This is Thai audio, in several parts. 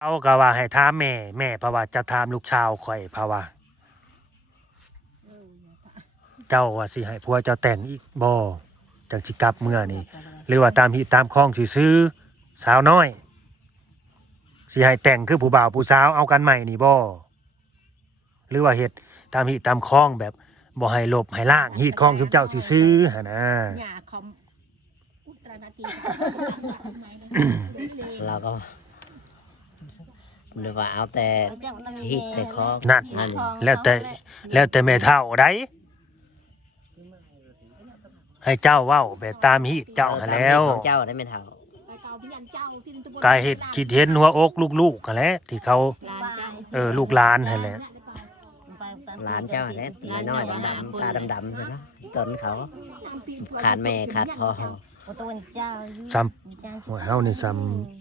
เอาก็ว่าให้ถามแม่ แม่เพราะว่าจะถามลูกชาวข่อยเพราะว่า เจ้าว่าสิให้ผัวเจ้าแต่งอีกบ่จังสิกลับเมื่อนี่หรือว่าตามฮีตามคล้องสิซื้อสาวน้อยสิให้แต่งคือผู้บ่าวผู้สาวเอากันใหม่นี่บ่หรือว่าเฮ็ดตามฮีตามคล้องแบบบ่ให้ลบให้ล่างฮีตคล้องชุบเจ้าสิซื้อหั่นนะหญ้าคอมอุตรนาทีเราก็ หรือว่าเอาแต่ฮิตแต่คอนั่น นั่นแล้วแต่แล้วแต่แม่เฒ่าใดให้เจ้าเว้าแบบตามฮีตเจ้าหั้นแล้วของเจ้าได้ไม่เท่าไปเก่าพี่ยันเจ้าที่ตำบลกายเห็ดคิดเห็นหัวอกลูกๆกันแหละที่เขาลานเจ้าเออลูกหลานหั่นแหละหลานเจ้าเนี่ยน้อยๆดำๆตาดำๆใช่ไหมตนเขาขาดแม่ขาดพ่อตัวเจ้า ซ้ำหัวเฮานี่ซ้ำ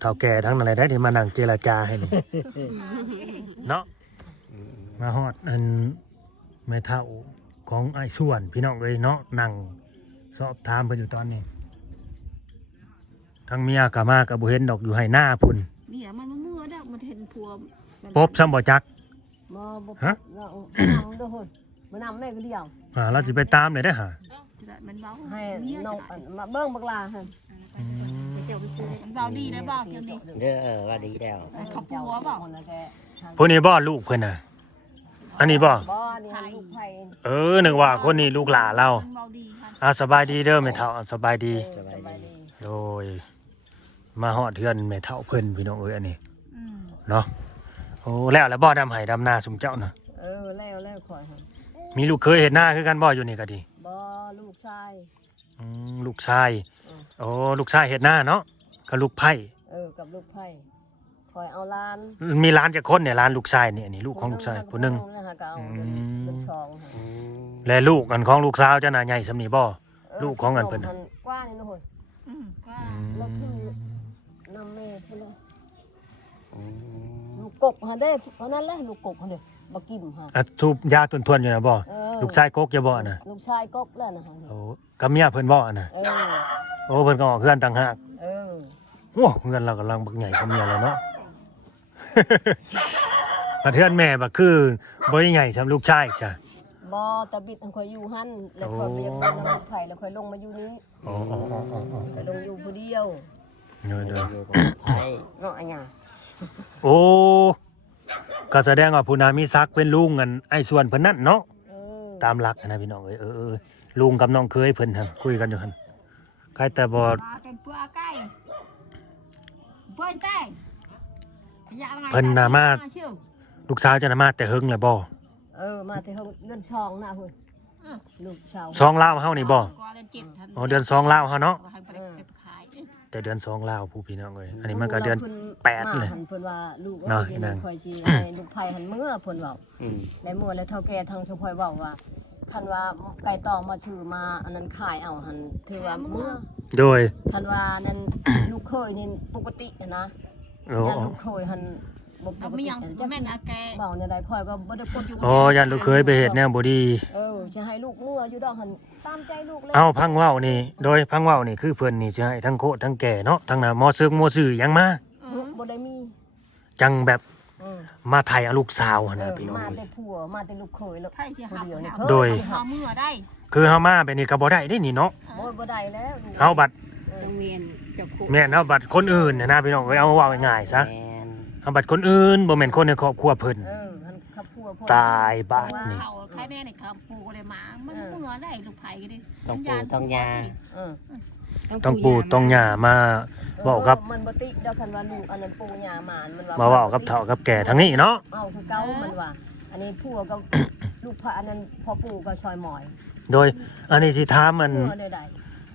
เฒ่าแก่ทั้งนั้นเลยได้ที่มานั่งเจรจาให้นี่ เนาะมาฮอดอันแม่เฒ่าของไอ้ายส่วน พี่น้องเอ้ยเนาะนั่งสอบถามเพิ่นอยู่ตอนนี้ทั้งเมียก็มาก็บ่เห็นดอกอยู่ให้หน้าพุ่นเมียมันมาเมื่อดอกมันเห็นผัวปบซ้ำบ่จัก มาบ่ฮะ เราเอาเด้อหุ่นมานำแม่ก็เดียว อ่าเราสิไปตามเลยเด้อหามันเบาให้น้องอันมาเบิ่งบักลาหั่นอืม เจ้าไปปลูกมันเบาดีได้บ่เดี๋ยวนี้เด้อเออว่าดีแล้วเขาปัวเปล่าคนละแกนี้บ่ลูกเพิ่อนน่ะ อันนี้บ่บ่นี่ลูกไผเออนึกว่าคนนี้ลูกหลานเราเบาดีค่ะอ่าสบายดีเด้อแม่เฒ่าสบายดี สบายดีโดย มาฮอดเทือนแม่เฒ่าเพิ่นพี่น้องเอ้ยอันนี้เนาะโอ้แล้วแล้วบ่ดำไห้ดำนาสมเจ้าน่ะเออแล้วแล้วขอยมีลูกเคยเห็นหน้าคือกันบ่อยู่นี่ก็ดีบ่ลูกชายลูกชาย โอ้ลูกชายเห็นหน้าเนาะกับลูกไผ่เออกับลูกไผข่อยเอาหลานมีร้านจักคนเนี่ยร้านลูกชายเนี่ยนี่ลูกของลูกชายผู้หนึงนะฮะก็เอาอืมเป็นสองหั่นและลูกกันของลูกสาวเจ้าน่ะใหญ่สำนีบ่เลูกของอันเพิ่นน่ะกว้างนี่นะหุ่นอืมก็อืมแล้วคือน้ำแม่เพิ่นเลยลูกกบหั่นเด้เพราะนั้นแหละลูกกบหั่นเด้ บ่กิมหั่นอะทูบยาตุนทวนอยู่นะบ่เออลูกชายกกจะบ่น่ะลูกชายกบแล้วนะฮะโอ้กับเมียเพิ่นบ่น่ะเออโอ้เพิ่นก็ออกเฮือนต่างหากเออโอ้เงินเรากำลังบักใหญ่กับเมียแล้วเนาะ ประเทือนแม่บักคือบ่ได้ใหญ่สำลูกชายจ้ะบอตะบิดอันคอยอยู่หั่นแล้วคอยไปยังนำลูกไผ่แล้วคอยลงมาอยู่นี้อ๋ออ๋ออ๋ออ๋ออ๋อคอยลงอยู่ผู้เดียวเด้อเด้ออยู่กับไผ่เนาะอันหยังโอ้ ก็แสดงว่าผู้นามีศักดิ์เป็นลุงกันไอ้ส่วนเพิ่นนั่นเนาะเออตามหลักนะพี่น้องเอ้ยเออเออลุงกับน้องเคยเพิ่นหั่นคุยกันอยู่หั่นใครแต่บ่ปลาแกงเปลือกไก่เปิ้นแตงเชื่อลูกสาวเจะน่ะมาแต่เฮิงแล้วบ่เออมาที่ห้องเดือนช่องนะหุ่นลูกชาวสองลาวเฮานี่บ่ก็เดือนเจ็ดทันอ๋อเดือนสองลาวเฮาเนาะให้ไปไปขาย แต่เดือนสองลาวผู้พี่น้องเอ้ยอันนี้มันก็เดือนแปดเลยมาหันเพิ่นว่าลูกเนาะเอ้ยอีนางคอยสิให้ลูกไผ่หันเมื่อเพิ่นเว้าอืมและเมื่อแล้วเท่าแก่ทางชาวพอยเว้าว่าคันว่าไก่ตองมาชื่อมาอันนั้นขายเอาหันถือว่าเมื่อโดยคันว่านั่นลูกเคยนี่ปกตินะนะโอ้ญาติลูกเคยหัน บ่ปเอากไม่ติยังจักแม่นอาแกเบาเนี่ยได้คอยก็บ่ได้ปลดอยู่โอ้ยันลูกเคยไปเฮ็ดแนวบ่ดี เออจะให้ลูกมั่วอยู่ดอกหันตามใจลูกเลยเอาพังเว้านี่ โดยพังเว้านี่คือเพิ่นนี่สิให้ทั้งโคทั้งแก่เนาะทั้งน่ะมอซึกมอซื่อหยังมาบ่ได้มีจังแบบอืมมาไทยเอาลูกสาวหั่นเอน่ะอพี่น้องมาเอ้แต่ยผัวมาแต่ลูกเคยแล้วไผ่สิหาโดยหาเมื่อได้ คือเฮามาแบบนี้ก็บ่ได้เด้นี่เนาะโอ้ยบ่ได้แล้วลูกเฮาบัดต้องเวียนเจ้าคุแม่นเฮาบัดคนอื่นน่ะนะพี่น้องเอ้ยเอาเว้าง่ายๆซะแม่น เฮาบัดคนอื่นบ่แม่นคนในครอบครัวเพิ่น เออหันขับผัวพ่อตายบ้านนี่ เขาใครแน่ในคำปูเลยมา มันเมื่อได้ลูกไผ่ก็ได้ต้องปูต้องยา เออต้องปู่ต้องย่ามาเว้ากับเออมันบ่ติดอกคันว่าลูกอันนั้นปู่ย่าหมานมันว่ามาเว้ากับเฒ่ากับแก่ทั้งนี้เนาะเอาคือเก่ามันว่า อันนี้ผัวกับลูกพระอันนั้นพ่อปู่ก็ชอยหมอยโดยอันนี้สิถามมันผัวได้ใด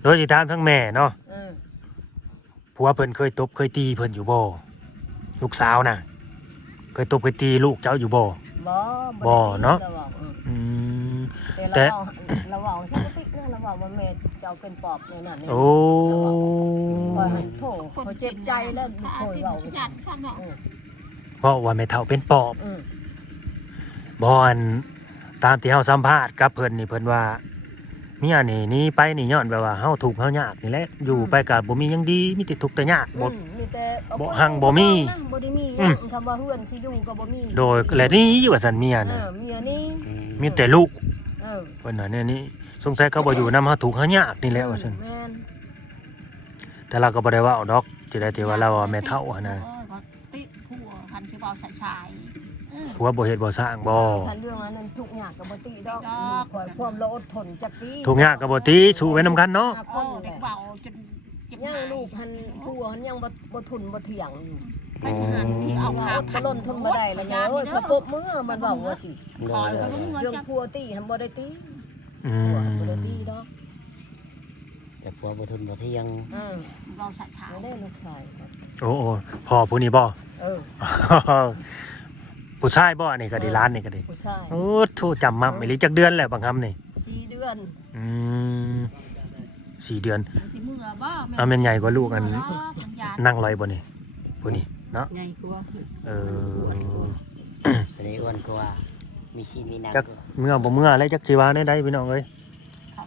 โดยสิถามทั้งแม่เนาะเออผัวเพิ่นเคยตบเคยตีเพิ่นอยู่บ่ ลูกสาวน่ะ เคยตบเคยตีลูกเจ้าอยู่บ่ บ่บ่เนาะรว้เอออืม แต่ แต่เราเว้าเราเว้าใช่ปกติเนาะเราเว้าว่าแม่เจ้าเป็นปอบนี่นั่นนี่โอ้คอยหันโถเขาเจ็บใจแล้วลูกเคยเว้าชัดชัดเนาะอืมเพราะว่าแม่เฒ่าเป็นปอบอืมบ่อันตามที่เฮาสัมภาษณ์กับเพิ่นนี่เพิ่นว่าเมียนี่หนี่ไปนี่ย้อนแบบว่าเฮาทุกข์เฮายากนี่แหละอยู่ไปก็บ่มีหยังดีมีแต่ทุกข์แต่ยากอืบ่มมีมีแต่เอา บ่หังบ่มีนะบ่ได้มีอืม คำว่าเฮือนสิอยู่ก็บ่มีโดยและนี่ว่าสันเมียเอน่ะอเมียนี่มีแต่ลูกเออเพิ่นน่ะเนี่ยนี่สงสัยเขาบ่อยู่นำเฮาถูกข์เฮายากนี่แหละว่าซั่นแม่นแต่เราก็บ่ได้ว่าเอาดอกจะได้ที่ว่าเราว่าแม่เฒ่าหั่นน่ะเออก็ติผัวพันสิบเอาสายชายเออ ผัวบ่เฮ็ดบ่สร้างบ่คันเรื่องอันนั้นทุกอย่างก็บ่ติดอกดอกคอยความเราอดทนจักปีทุกอย่างก็บ่ตีสู้ไว้นํกันเนาะห้าเอคนอแหเด็กละเบาจนเจ็บ ยังหายลูกหันผัวหันยังบ่บ่ทุนบ่เถียงอยู่ไปสถานที่เอาว่าหาอดทนทนบ่ได้แล้วเนี่ยโอ้ยประกบมือมันเว้าว่าสิคอยก็รู้เงินเรื่องจักผัวตีหันบ่ได้ตีอืผัวมบ่ได้ตีดอกแต่ผัวบ่ทุนบ่เที่ยงเออเราสายชายไม่ได้ลูกชายครับโอ้โอ้พ่อผู้นี้บ่ เออ ผู้ชายบ่อันนี้ก็ดีร้านนี่ก็ดีผู้ชายโอ้โทจำมั่มอีหลีจักเดือนแล้วบางคำนี่สี่เดือนอืม สี่เดือนสิมือบ่เอาแม่นใหญ่กว่าลูกอันมันยานนั่งลอยบ่นี่ผู้นี้เนาะใหญ่กว่าเออตัวนี้อ้วนกว่ามีชีนมีหนังจักเมื่อบ่เมื่อแล้วจักสิว่าได้ได้พี่น้องเอ้ย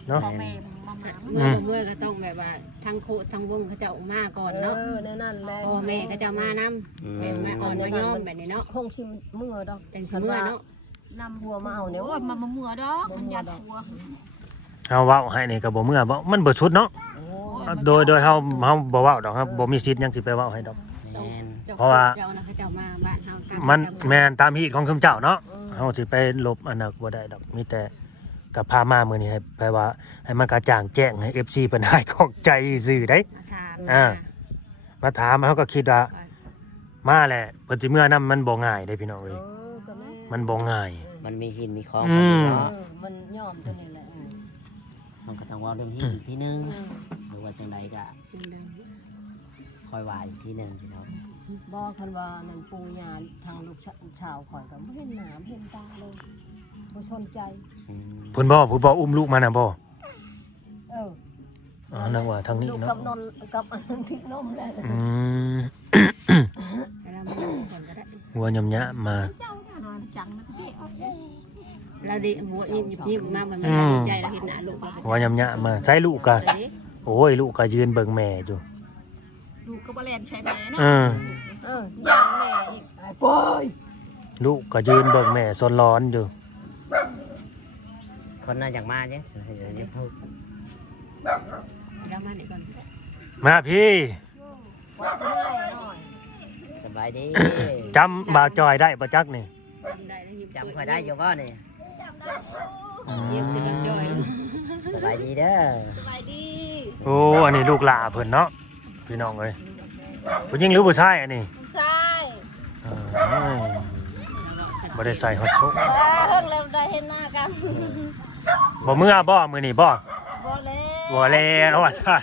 เนาะพ่อแม่มาหมาเมื่อบ่เมื่อก็ต้องแบบว่าทั้งโคทั้งวงเขาจะออกมาก่อนเอเนาะอนั่นนั่นแหละพ่อแม่ก็จะมานํอืมแม่มาอ่อนมาย่อมแบบนี้เนาะคงสิเมื่อดอกจังสิเมื่อเนาะนำบัวมาเอาเนี่ยโอ้ยมามาเมื่อดอกมันยานผัว เฮาเว้าให้นี่ก็บ่เมื่อบ่มันบ่สุดเนาะโอ้เอาโดยโดยเฮาเฮาบ่เว้าดอกครับบ่มีสิทธิ์หยังสิไปเว้าให้ดอก แม่นจ้เพราะว่า เจ้านะเขาเจ้ามาบ้านเฮาตามันเจ้าาแม่นตามฮีตของคุมเจ้าเนาะเฮาสิไปลบอันนั้นบ่ได้ดอกมีแต่กับพามามื้อนี้ให้ไปว่า ให้มันกระจ่างแจ้งให้ FC เพิ่นหายของใจซื่อได้ มาถามอ่า มามาถามเฮาก็คิดว่ามาแหละเพิ่นสิเมื่อนำมันบ่ง่ายเด้พี่น้องเอเอ้ยอก็แม่มันบ่ง่าย มันมีหินมีของอืมเอเนาะอมันยอมตัวนี้แหละ อืมมันก็ต้องเว่าเรื่องหินที่หนึงหรือว่าจังใดก็คอยว่าอีกที่หนึงพี่น้องบ่คันว่านั่นปู่ย่าทางลูกชาวข่อยก็บ่เห็นหน้าบ่เห็นตาเลยบ่สนใจ อืมเพิ่นบ่เพิ่นบ่อุ้มลูกมาน่ะบ่เอออ๋อนึกว่าทางนี้ลูกเนาะกับนนกับอันนั้นที่นมแล้วอืมแต่เราไม่รู้ก่อนก็ได้ หัวยำยะมา เจ้าน่ะนอนจังนะพี่ เราดีหัวยิ้มยิ้มมามันมันดีใจเราเห็นหน้าลูกเราหัวยำยะมาใส่ลูกก็เอ้ยโอ้ยลูกก็ยืนเบิ่งแม่อยู่ลูกก็บ่แล่นใช้แม่เนาะเออเออย่างแม่อีกไอ้ปอยลูกก็ยืนเบิ่งแม่สนร้อนอยู่ คนน่าอยากมาเด้ให้เดี๋ยวนี้พูดเรามาไหนก่อนมาพี่ว่าตัวง่ายหน่อยสบายดีจำบ่าวจอยได้ประจักนี่จำได้แล้วยิ้มจำคอยได้อยู่บ่นี่ยิ้ มจะได้จอยสบายดีเด้อสบายดีโอ้อันนี้ลูกหลาเพิ่นเนาะพี่น้องเอ้ยผู้หญิงหรือผู้ชายอันนี้ผู้ชายเออบ่ได้ใส่ฮอตโชกเพิ่งแล้วได้เห็นหน้ากันบ่เมื่อบ่มื้อนี้บ่บ่แล้วบ่แล้วว่าซ่า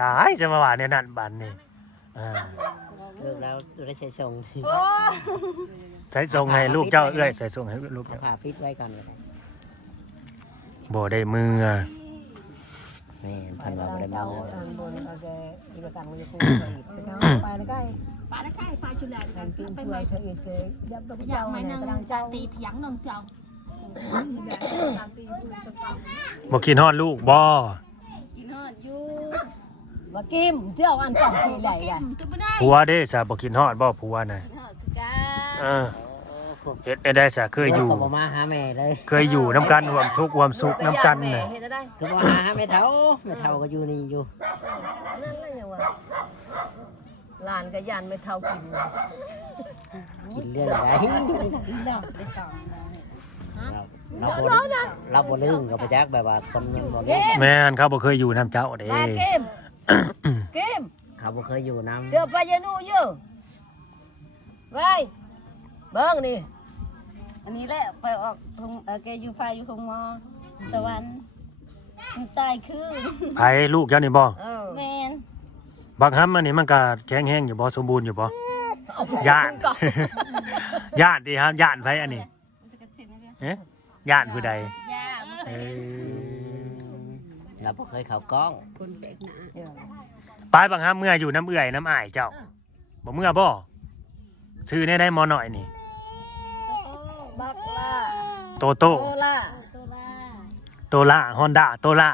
ตายจะมาว่าเนี่ยนั่นบัดนี้อ่าลูกแล้วดูได้ใช้ทรงโอ้ ใส่ส่งให้ลูกเจ้าเอ้ยใส่ส่งให้ลูกเอาเจ้าผ้าปิดไว้ก่อนก็ได้บ่ได้มือแม่นไปเพันว่าทางบ่ได้เจ้ามาอันบนเอาแกกิจกรรมมันจะพูดไปอีกไปทางไปแล้วก็ปาได้ใกล้ปาจุฬาทากังนกินไปเพื่ไหมอเฉยเฉยยับตัวอยาเจ้ากไหมในนางตารางเจ้าตีเถียงนางเจ้าบ่กินฮอดลูกบ่กินฮอดอยู่ว่ากิมเที่ยวอันต้องทีไหลกิอะนก็บ่ได้ผัวเด้ซะบ่กินฮอดบ่ผัวน่ะ เออเฮ็ดได้ซะเคยอยู่ก็บ่มาหาแม่เลยเคยอยู่น้ำกันร่วมทุกข์ร่วมสุขน้ำกันแม่น่ะเห็นได้คือบ่หาแม่เฒ่าแม่เฒ่าก็อยู่นี่อยู่นั่นแหละยังว่าหลานก็ยันไม่เท่ากินกินเรื่องใดเนาะได้ต่อเราเราบ่เราบ่ลืมกับประจักษ์แบบว่าคนยังบ่ลืมแม่นเขาบ่เคยอยู่น้ำเจ้าเด้มาเกม เกมเขาบ่เคยอยู่นำเดี๋ยวไปยานูอยู่ไป เบิ้งนี่ อันนี้แหละไปออกทงเอ่อแกอยู่ไฟอยู่ทงมอสวรรค์มันตายคือไผลูกเจ้านี่บ่เออแมนบางคำอันนี้มันก็แข็งแรงอยู่บ่สมบูรณ์อยู่บ่เอาไปย่านก่อนย่านดีครับย่านไผอันนี้มันจะกระเซ็นนะเอ๊ะย่านผู้ใดย่ามันเอเคยอเราบ่เคยเข้ากล้อง คนแปลกหน้าเดี๋ยวไปบางคำเมื่ออยู่น้ำเอื่อยน้ำอ้ายเจ้าบ่เมื่อบ่ชื่อได้ได้หมอหน่อยนี่ บักล่าโตโต้โตล่าตัวบ้าโตล่าฮอนด้าโตล่า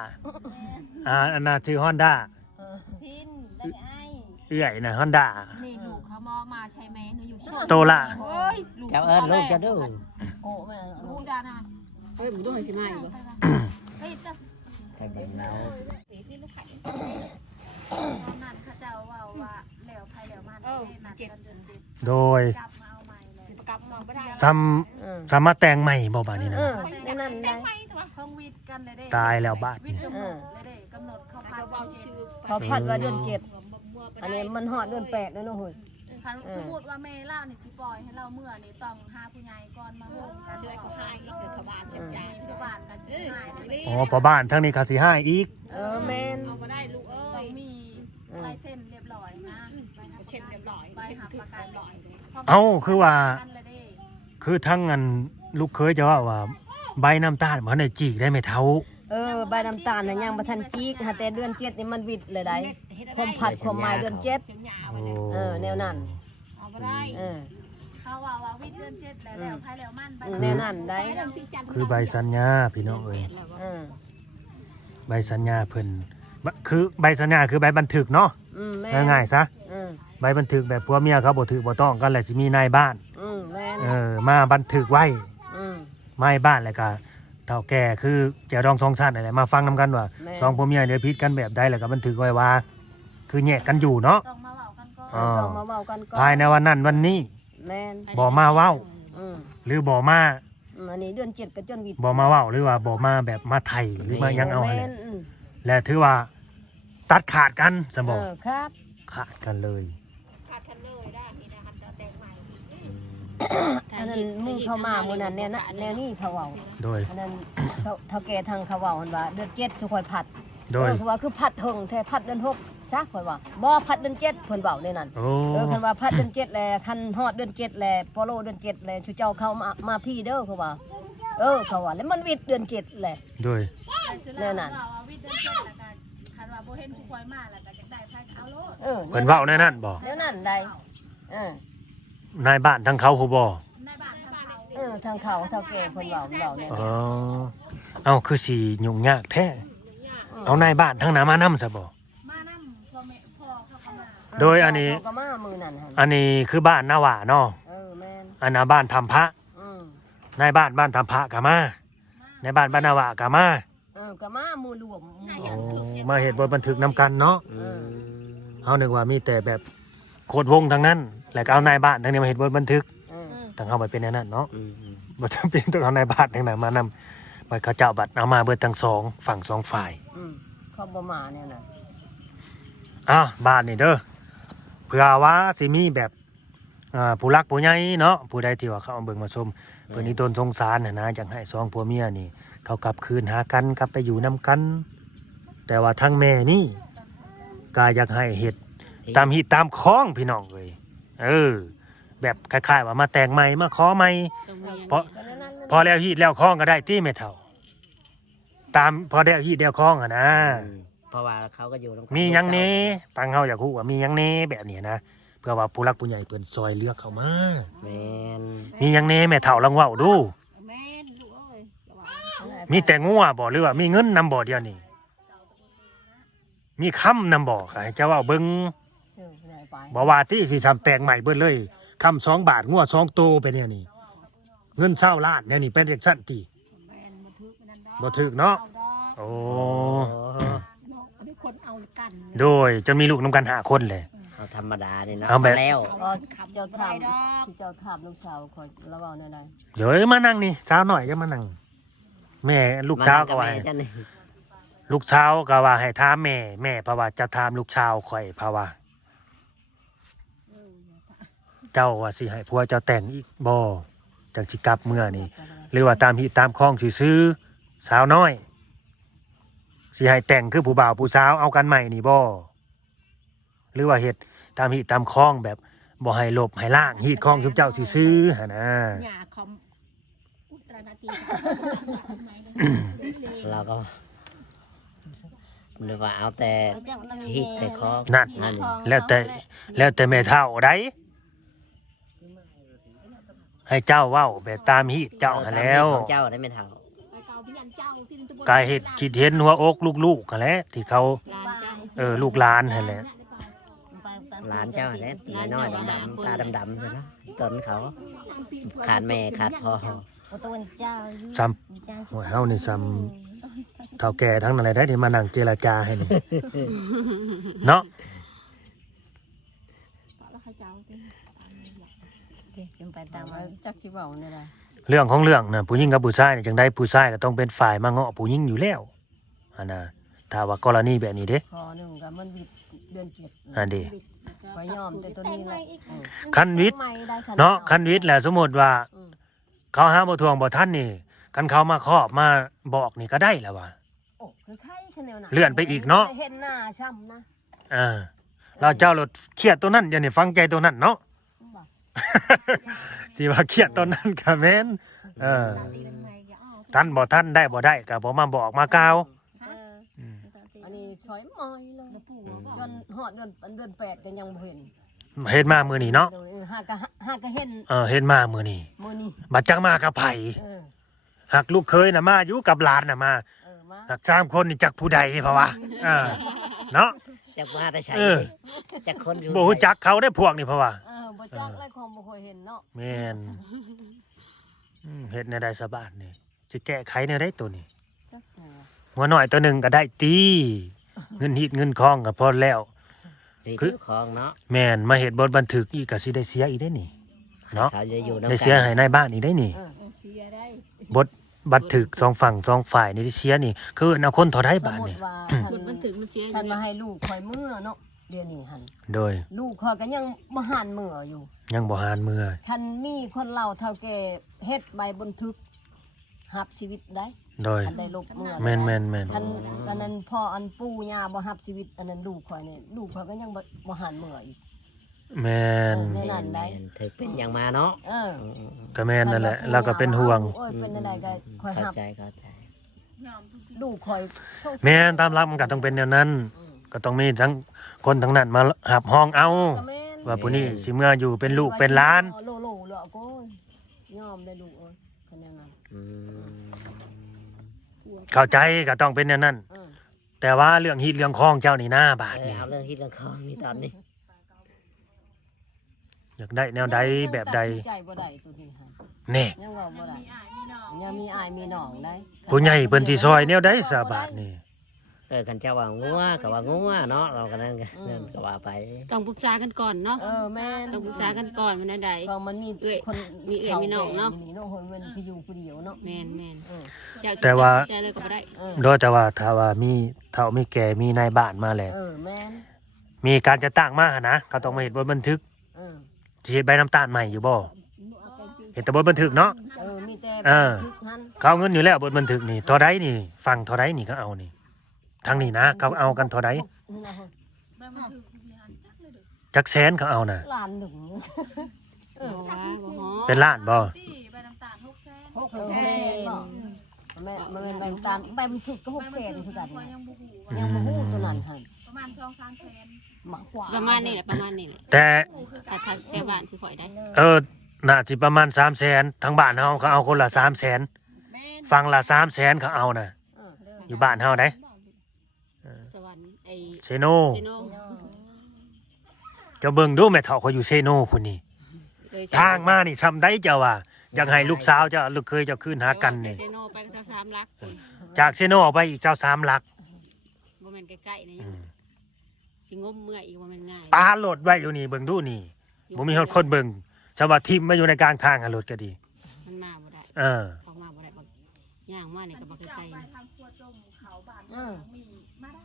อ่าอันน่ะชื่อฮอนด้าเออพินได้ไอ้อเอื้อยนะฮอนด้านี่ลูกเขามอมาใช่ไหมหนูอยู่เชิญโตละโอ้ยเจ้าเอิ้นลูกเจ้าดูโกะแม่ลูกดานะเอ้ยมึงด้วยสิมาอยู่บ่เฮ้ยจ้ะไปเบิ่งเราตอนนั้นเขาเจ้าเว่าว่าแล้วภายแล้วมันเออให้นัดเจ็ดกันเดือนเจ็ดโดยกลับ ซ้เออำซ้ำมาแต่งใหม่บ่บาดนี้นะ เออแนั่นนั่นได้ห้องวิทย์กันเลยเด้ตายแล้วบาดวิทย์กำหนดเลยเด้กำหนดเข้าพัเรากเบาชื่อเขาพัดว่าเดือนเจ็ดอันนี้มันฮอดเดือนแปดแล้วเนาะเฮ้ยคันสมมติว่าแม่เล่านี่สิปล่อยให้เราเมื่อนี่ต้องหาผู้ใหญ่ก่อนมาโฮมกันชื่ออะไรก็ให้อีกเจอพบาลจับจ่ายที่บ้านกันสิหายเลยอ๋อพอบ้านทั้งนี้คาสิให้อีก เออแม่นเอามาได้ลูกเอ้ต้อยงมีลายเส้นเรียบร้อยนะก็เช็ดเรียบร้อยใบหักประกันร้อย เอ้าคือว่ากันเลยเด้ คือทั้งอันลูกเคยจะว่าว่าใบน้ำตาลมันได้จีกได้ไหมเท้าเออใบน้ำตาลน่ะยังบ่ทันจีกหาแต่เดือนเจ็ดนี่มันวิดเลยได้ความผัดความหมายเดือนเจ็ดเชียงยาวโอ้เออแนวนั้นเอามาได้เออเขาว่าว่าวิทย์เดือนเจ็ดแล้วแล้วภายแล้วมันใบแนวนั้นได้คือใบสัญญาพี่น้องเอ้ยเออใบสัญญาเพิ่นบะคือใบสัญญาคือใบบันทึกเนาะอืมแม่นง่ายๆซะเออใบบันทึกแบบผัวเมียเขาบ่ถือบ่ต้องกันแหละสิมีนายบ้านอืม แม่นเออมาบันทึกไว้อืม ไม้บ้านแล้วก็เท่าแก่คือเจ้าดองสองชาติอะไรมาฟังนํกันว่าแม่ สองผัวเมียเนี่ยพิษกันแบบใดแล้วก็บันทึกไว้ว่า คือแยกกันอยู่เนาะ ต้องมาเว้ากันก่อนอ๋อต้องมาเว้ากันก่อนภายในวันนั้นวันนี้ แม่นบ่มาเว้า อืมหรือบ่มาอืมอันนี้เดือนเจ็ดก็จนวิดบ่มาเว้าหรือว่าบ่มาแบบมาไทยหรือมายังเอาอะไรแม่นอืมและถือว่า ตัดขาดกันสมเอบ่อครับขาดกันเลย ขาดกันเลยได้นี่นะคันจะแต่งใหม่ อันนั้นมึงเข้ามามื้อนั้นแนวนั้นแนวนี้เขาเว้าโดย อันนั้นเขาเท่าแก่ทางเขาเว้าหั่นว่าเดือนเจ็ดจะค่อยผัดโดย เออคือว่าคือผัดเฮิงแท้ผัดเดือนหกซะค่อยว่าบ่ผัดเดือนเจ็ดเพิ่นเว้าในนั้น โอ้เออคันว่าพัดเดือนเจ็ดแลคันฮอดเดือนเจ็ดแลโปโลเดือนเจ็ดแลชูเจ้าเข้ามามาพี่เด้อเขาว่า เออเขาว่าแล้วมันวิดเดือนเจ็ดแหละโดย แน่น่ะว่าวิทย์เดือนเจ็ดแล้วก็คันว่าบ่เห็นชุกคอยมาแล้วก็จะได้ภายก็เอาโลด เออเพิ่นเว้าแน่นั่นบ่ แล้วนั่นได้เออ นายบ้านทั้งเขาผู้บ่ในบ้านทำเขาเออทางเขาเท่าแก่เพิ่นเว้าเว้าเนี่ยอ๋อเอาคือสิยุ่งยากแท้เอานายบ้านทั้งหน้ามานํซะบ่มานํพ่อแม่พ่อเขาก็มาโดยอันนี้เขาก็มามือนั่นหั่นอันนี้คือบ้านนาหว่าเนาะเออแม่นอันน่ะบ้านทำพระอืมนายบ้านบ้านทำพระก็มาในบ้านบ้านนาหว่าก็มาเออก็มามือรวมมือรวโอ้มมาเฮ็ดบทบันทึกนํกันเนาะอืมเฮานึกว่ามีแต่แบบโคตรวงทั้งนั้น แล้วก็เอานายบ้านทั้งนี้มาเฮ็ดบทบันทึกเออต่างเฮาไปเป็นแนวนั้นเนาะอืมอืมบ่จำเป็นต้องเอานายบ้านทั้งนั้นมานำบัดเขาเจ้าบัดเอามาเบิดทั้งสองฝั่งสองฝ่ายอืมเขาบ่มาเนี่ยน่ะอ้าวบ้านนี่เด้อเผื่อว่าสิมีแบบอ่าผู้รักผู้ใหญ่เนาะผู้ใดที่ว่าเขาเอาเบิ่งมาชมเพิ่นนี่ตนสงสารน่ะนะจังให้สองผัวเมียนี่ เขากลับคืนหากันกลับไปอยู่นํกัน แต่ว่าทั้งแม่นี่ก็อยากให้เฮ็ดตามฮิตตามคล้องพี่น้องเอ้ย เออ แบบคล้ายๆว่ามาแต่งใหม่มาขอใหม่ตรงนี้เพราะก็นั่นนั่นนั่นพอแล้วฮีดแล้วคล้องก็ได้ตี้แม่เฒ่า ตามพอแล้วฮีดแล้วคล้องอะนะอืมเพราะว่าเขาก็อยู่ตรงมีหยังแนี้ตังเฮาอยากฮู้ว่ามีหยังแนี้แบบนี้นะเพื่อว่าผู้รักผู้ใหญ่เพิ่นซอยเลือกเข้ามาแมนมีหยังแนี้แม่เฒ่าลองเว้าดู แม่นลูกเอ้ยแต่ว่ามีแต่งัวบ่หรือว่ามีเงินนำบ่เดียวนี้มีคำนำบ่ก็ให้เจ้าเว้าเบิ่งเออ ไหนไปบ่ว่าที่สิทำแต่งใหม่เบิดเลยคำสองบาทงัวสองโตไปเนี่ยนี่เงิน20ล้านเนี่ยนี่เป็นจังซั่นติแม่นบ่ทึกนั่นดอกบ่ถึกเนาะเอาดอกโอ้โอ้เนาะอันนี้คนเอากันโดยจะมีลูกนํกันห้าคนเลย เอาธรรมดานี่เนาะเอาแบบ แล้วอ๋อเจ้าได้ถามดอกที่เจ้าถามลูกสาวคอยระเว้าแนวใดเดี๋ยวมานั่งนี่สาวหน่อยก็มานั่งแม่ลูกเช้าวก็ว่าแม่จ้ะนี่ลูกเช้าวก็ว่าให้ถามแม่ แม่เพราะว่าจะถามลูกชาวข่อยเพราะว่า เจ้าว่าสิให้ผัวเจ้าแต่งอีกบ่จังสิกลับเมื่อนี่หรือว่าตามฮิตตามคล้องสิซื้อสาวน้อยสิให้แต่งคือผู้บ่าวผู้สาวเอากันใหม่นี่บ่หรือว่าเฮ็ดตามฮิตตามคล้องแบบบ่ให้ลบให้ล่างฮิตคล้องชุบเจ้าสิซื้อหั่นนะหญ้าคอมอุตรนาทีทำไมเนี่ยเราก็หรือว่าเอาแต่ฮิตแต่คอนั่นนั่นแล้วแต่แล้วแต่แม่เฒ่าใด ให้เจ้าเว้าแบบตามฮิตเจ้าหั้นแล้ว ของเจ้าได้ไม่เท่าไปเก่าพี่ยันเจ้าที่นี่จะบ่กายเห็ดคิดเห็นหัวอกลูกๆกันแหละที่เขาหลานเจ้าเออลูกหลานหั่นแหละไปกันหลานเจ้าแหละตีน้อยดำๆตาดำๆใช่ไหมต้นเขาขาดแม่ขาดพ่อเอาตัวเจ้าอยู่ซ้เจ้าำหัวเฮานี่ซ้ำเท่าแก่ทั้งนั้นเลยได้ที่มานั่งเจรจาให้นี่ เนาะ แล้วเขาเจ้าเป็น เดี๋ยวจึง ไปตาตามมมามาจักสิเว้านี่ล่ะเรื่องของเรื่องน่ะผู้หญิงกับผู้ชายนี่จังได้ผู้ชายก็ต้องเป็นฝ่ายมาเงาะผู้หญิงอยู่แล้วอันน่ะถ้าว่ากรณีแบบนี้เด้พอหนึงก็มันวิดเดือนเจ็ดอันเดีไว้ยอมแต่ตัวนี้แหละคันวิทย์ไม่ได้คัเนาะคันวิทย์แหละสมมติว่า อืมเขาหาบ่ทวงบ่ท่านนี่คันเขามาครอบมาบอกนี่ก็ได้แล้วว่ะ โอ้คือใครคะแนวน่ะเลื่อนไปอีกเนาะ เห็นหน้าช้ำนะ อ่าเราเจ้ารถเครียดตัวนั้นอย่านี่ฟังใจตัวนั้นเนาะบอก สิว่าเครียดตัวนั้นก็แม่นเออท่านบ่ท่านได้บ่ได้ก็บ่มาบอกมากล่าวเอออืมอันนี้ชอยมอยเลยจนหอดเดือนเดือนแปดก็ยังบ่เห็นเฮ็ดมามื้อนี้เนาะเออหากะหากะเห็นเออเฮ็ดมามื้อนี้มื้อนี้บัดจังมากับไผเออหักลูกเคยน่ะมาอยู่กับหลานน่ะมาเออมาหักสามคนนี่จักผู้ใดเพราะว่าเออเนาะ จากมาแต่ใช้เออ จากคนอยู่บ่ฮู้จักเขาได้พวกนี่เพราะว่า เออบ่จักไรของบ่เคยเห็นเนาะแม่นอืมเฮ็ดในได้สบายนี่สิแก้ไขในได้ตัวนี้จักหัวหัวหน่อยตัวหนึ่งก็ได้ตีเงินฮิตเงินคองก็พอแล้ว นี่คือเจ้าของเนาะแม่นมาเฮ็ดบทบันทึกอีกก็สิได้เสียอีกได้นี่ เนาะ เขาจะอยู่น้ำได้เสียให้ในายบ้านอีกได้นี่ เสียได้บท บันทึกสองฝั่งสองฝ่ายนี่ได้เสียนี่ คือเอาคนเท่าไดสมบาทมุนี่ติว่าคนมันถึงมันเสียอท่านยู่มาแล้วให้ลูกคอยเมื่อเนาะเดี๋ยวนี้หั่นโดยลูกคอยก็ยังบ่หันมืออยู่ยังบ่หานมือคันมีคนเล่าเท่าแก่เฮ็ดใบบันทึกหับชีวิตได้โดยอันใดลบเมื่อแม่นแม่นแม่นคันอันนั้นพ่ออันปู่ย่าบ่หับชีวิต อันนั้นลูกคอยนี่ลูกคอยก็ยังบ่บ่หันมืออีก แม่นแนั่นได้ถือเป็นอย่างมาเนาะเอออืมก็แม่นนั่นแหละแล้วก็เป็นห่วง โอ้ยเป็นอะไรก็คอยเข้าหับใจเข้าใจยอมทุกสิ่งลูกคอยโชคแม่นตามหลักมันก็ต้องเป็นแนวนั้น ก็ต้องมีทั้งคนทั้งนั้นมาหับห้องเอาก็แม่นว่าผู้นี้สิเมื่ออยู่เป็นลูกเป็นหลาน โลโลโลโก้ยยอมได้ลูกเอ้ยคะแนนนั้นอืมเข้าใจก็ต้องเป็นแนวนั้น เออแต่ว่าเรื่องฮิตเรื่องคองเจ้านี่หน้าบาทเออนี่เอาเรื่องฮิตเรื่องของนี่ตอนนี้ อยากได้แนวใดแบบใดยังตัสินใจบ่ได้ตัวนี้ค่ะแน่ยังเว่าบ่ยังได้มีอ้ายมีน้องยังมีอายมีน้องได้ผู้ใหญ่เพิ่นสิซอยแนวใดสาบาทนี่เออกันเจ้าว่างัวก็ว่างัวเนาะเราก็นั่นกันนั่นก็ว่าไปต้องปรึกษากันก่อนเนาะเออแม่นต้องปรึกษากันก่อนมันได้ก็มันมีเอ้ยคนมีเอ้ยมีน้องเนาะฒ่แก่มีเนาะเฮ้ยมันสิอยู่ผู้เดียวเนาะแม่นแม่นเออเจ้าแต่ว่าใจเลยก็บ่ได้เออโดยแต่ว่าถ้าว่ามีเฒ่ามีแก่มีนายบ้านมาแล้ว เออแม่นมีการจะตั้งมาหนนะก็ต้องมาเฮ็ดบทบันทึกเออ สิเฮ็ดใบน้ำตาลใหม่อยู่บ่เฮ็ดแต่บทบันทึกเนาะ เออมีแต่เออ ทึกหันเขาเอาเงินอยู่แล้วบทบันทึกนี่เท่าใดนี่ฟังเท่าใดนี่เขาเอานี่ทางนี้นะเขาเอากันเท่าใดใบมันถือคุณยานจักเลยเด้อจักแสนเขาเอาน่ะล้านหนึ่งบ่ว่าบ่ฮอเป็นล้านบ่ที่ใบน้ำตาลหกแสนหกแสนบ่แม่มันเป็นใบตาลใบมันถึกก็หกแสนคือกันใบมันถือนะยังบ่ฮู้อืยังบ่ฮู้มตัวนั้นหั่นประมาณ2 3แสน มากกว่าประมาณนี้แหละประมาณนี้แหละแต่ฮู้คือกัถ้านทางแถวบ้านสิข่อยได้เออน่าสิประมาณ3แสนทางบ้านเฮาเขาเอาคนละ3แสนฟังละ3แสนเขาเอาน่ะเออเด้ออยู่บ้านเฮาได้สวรรค์ไอ้เซโนเซโนเจ้าเบิ่งดูแม่เฒ่าเขาอยู่เซโนพุ่นนี่เลยทางมานี่ซ้ำได้เจ้าว่าอยากให้ลูกสาวเจ้าลูกเคยเจ้าคืนหากันนี่เซโนไปก็จะสามลักจากเซโนออกไปอีกเจ้าสามหลักบ่แม่นใกล้ๆนะอืม สิงมเมื่อยอีกบ่แม่นง่ายปาโหลดไว้อยู่นี่เบิ่งดูนี่บ่มีคนเบิ่งชาวบ้านทิมมาอยู่ในกลางทางหาโหลดก็ดี มันมาบ่ได้เออออกมาบ่ได้บักย่างมานี่ก็บ่เจ้าไกลไปๆทางครัวจมเขาบ้านเออ มีมาได้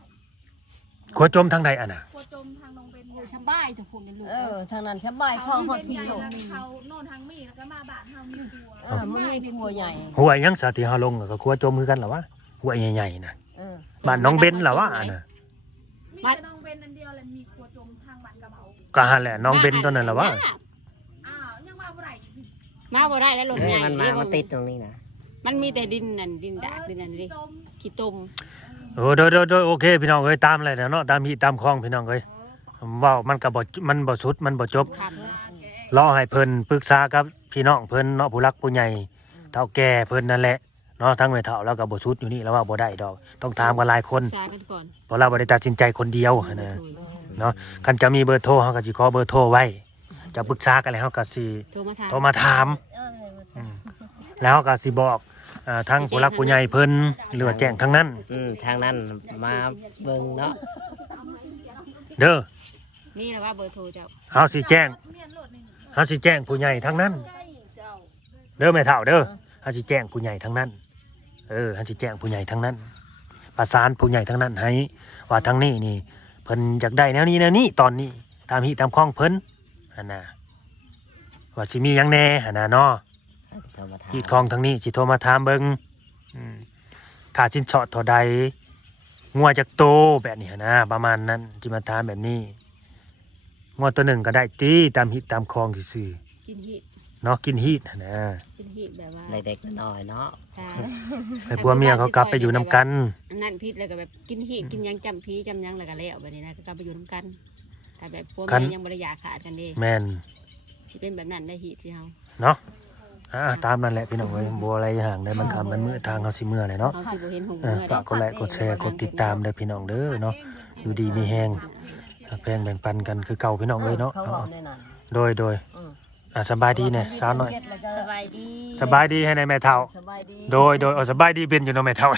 ขัวจมทางใดอะน่ะครัวจมทางนองเป็นอยู่สบายทุกคนเป็นลูกเออ ทางนั้นสบายข้อฮอดพี่โลกเขาโน่นทางมีแล้วก็มาบ้านเฮามีครัว เออมันมีครัวใหญ่หัวยยังสาธิเฮาลงก็ขัวจมคือกันเหรอวะหัวยใหญ่ๆน่ะเออบ้านน้องเบนเหรอวะอันน่ะมีแต่น้ ก็หั่นแหละน้องเบนตัวนั้นเหรอวะอ้าวยังมาบ่ได้อีกมาบ่ได้แล้วรถเอ้ยใหญ่มันมามาติดตรงนี้นะมันมีแต่ดินนั่นดินดาดดินนั่นดิจมขี้ตุ่มโอ้โดยโดยโดยโอเค พี่น้องเอ้ยตามอะไรเนาะตามฮีตามคลองพี่น้องเอ้ยเว้ามันก็บ่มันบ่สุดมันบ่จบคำรอให้เพิ่นปรึกษากับพี่น้องเพิ่นเนาะผู้รักผู้ใหญ่เฒ่าแก่เพิ่นนั่นแหละเนาะทั้งแม่เฒ่าแล้วก็บ่สุดอยู่นี่แล้วว่าบ่ได้ดอก ต้องถามกันหลายคนสากันก่อนเพราะเราบ่ได้ตัดสินใจคนเดียวหั้นนะโเนาะคันจะมีเบอร์โทรเฮาก็สิขอเบอร์โทรไว้จะปรึกษากันแล้วเฮาก็สิโทรมาถามโทรมาถามแล้วก็สิบอกอ่าทางผู้รักผู้ใหญ่เพิ่นหรือว่าแจ้งทางนั้น อืมทางนั้นมาเบิ่งเนาะเด้อนี่แหละว่าเบอร์โทรเจ้าเฮาสิแจ้งเฮาสิแจ้งผู้ใหญ่ทางนั้น เด้อแม่เฒ่าเด้อเฮาสิแจ้งผู้ใหญ่ทางนั้น เออเฮาสิแจ้งผู้ใหญ่ทางนั้น ประสานผู้ใหญ่ทางนั้นให้ว่าทางนี้นี่เพิ่นอยากได้แนวนี้แนวนี้ตอนนี้ตามฮีตามข้องเพิ่นหั่นน่ะว่าสิมีหยังแหน่หั่นน่ะเนาะโทรมาถามฮีตของทางนี้สิโทรมาถามเบิ่งอืมค่าชิ้นเฉาะเท่าใดงัวจักโตแบบนี้หั่นนะ ประมาณนั้นสิมาถามแบบนี้งัวตัวหนึ่งก็ได้ตีตามฮีตตามคลองซื่อกินหิๆ เนาะกินฮีตหั่นนะกินหิแบบว่าเด็กๆน้อยๆเนาะถ้า ให้ผัวเมียเขากลับไปอยู่นํกัน อันนั่นพิษเลยก็แบบกินหิกินหยังจำพีจำหยังแล้วก็แล้วแบบนี้นะก็กลับไปอยู่น้ำกันแต่แบบพวกคันแม่ยังบริยาขาดกันเด้แม่นสิเป็นแบบนั้นได้หิที่เฮาเนาะอ่าตามนั่นแหละพี่น้องเอ้ยบัวอะไรห่างได้มันคำมันมือทางเขาสิเมื่อเลยเนาะเฮาสิบ่เห็นหงเออฝากกดไลค์กดแชร์กดติดตามเด้อพี่น้องเด้อเนาะอยู่ดีมีแฮงแพงแบ่งปันกันคือเก่าพี่น้องเอ้ยเนาะเขาเอาบอกในนั้นโดยโดย อืม อ่าสบายดีเนี่ยสาวหน่อยเจ็ดแล้วก็สบายดีสบายดีให้ในแม่เฒ่า สบายดี โดยโดยเอาสบายดีเป็นอยู่เนาะแม่เฒ่า